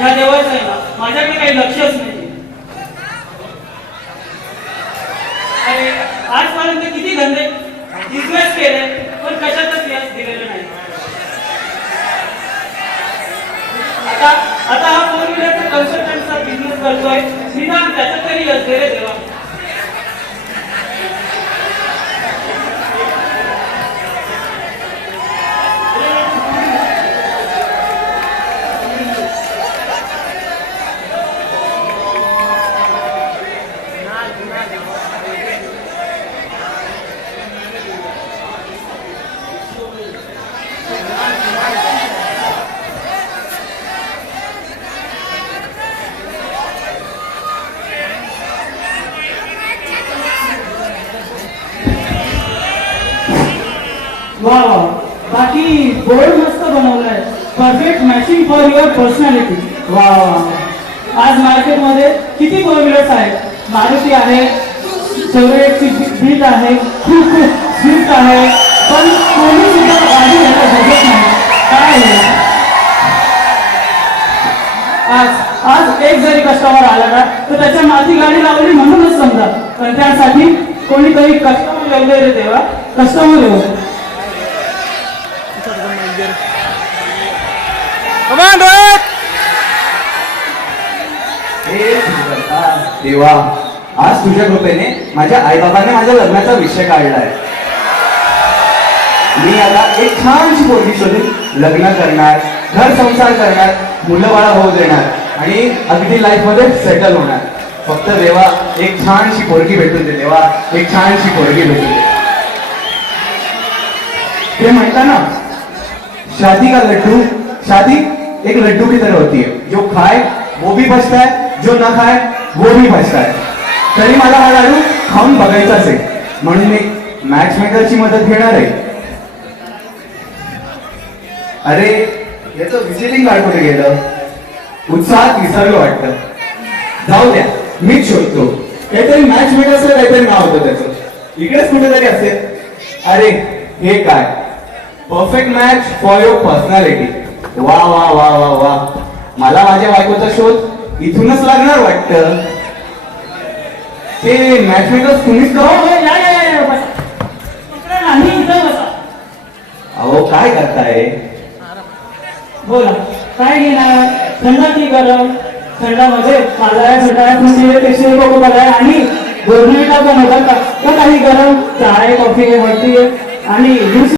या देवाचं आहे ना माझ्याकडे काही लक्षच नाही. अरे आजपर्यंत किती धंदे बिझनेस केले पण कशातच यश दिलेलं नाही. आता हा 4 व्हीलरचा कन्सल्टंटचा बिझनेस करतोय, निदान त्याच्यात तरी यश दे रे देवा. वा वा, बाकी बोर्ड मस्त बनवलाय, perfect matching for your personality. वा वा, आज मार्केटमध्ये किती 4 व्हीलर्स आहेत. मारुती आहे, शेवरेटची बीट आहे, स्विफ्ट आहे, पण कोणी सुद्धा गाडी घ्यायला बघत नाही. काय आहे आज एक जरी कस्टमर आला ना तर त्याच्या माती गाडी लावली म्हणूनच समजा, पण त्यासाठी कोणीतरी कस्टमर येऊ दे रे देवा, कस्टमर येऊ. देवा, आज तुझ्या कृपेने माझ्या आईबाबांनी माझ्या लग्नाचा विषय काढलाय. मी आता एक छानशी पोरगी शोधून लग्न करणार, घर संसार करणार, मुलं बाळा होऊ देणार आणि अगदी लाईफ मध्ये सेटल होणार. फक्त देवा एक छानशी पोरगी भेटून दे. देवा एक छानशी पोरगी भेटून दे. ते म्हणता ना, शादी का लड्डू, शादी एक लड्डू की तरह होती है, जो खाए वो भी बचता है, जो ना खाए वो भी बचता है. तरी मला हा लाडू खाऊन बघायचाच आहे, म्हणून मी मॅच मेकरची मदत घेणार आहे. अरे याचं विजिटिंग कार्ड कुठे गेलं? उत्साहात विसरलो वाटतं. जाऊ द्या, मीच शोधतो. काहीतरी मॅच मेकरचं काहीतरी नाव होतं त्याचं, इकडेच कुठेतरी असेल. अरे हे काय, perfect match for your personality. वा वा वा वा वा, मला माझ्या बायकोचा शोध इथूनच लागणार वाटतं. ते मॅच मेकर्स तुम्हीच करा. अहो काय करताय? बोला काय घेणार? थंड की गरम? थंडामध्ये माझा थंडा आणि बोर्नविटा पण होता का? काही गरम चाय कॉफी वरती आणि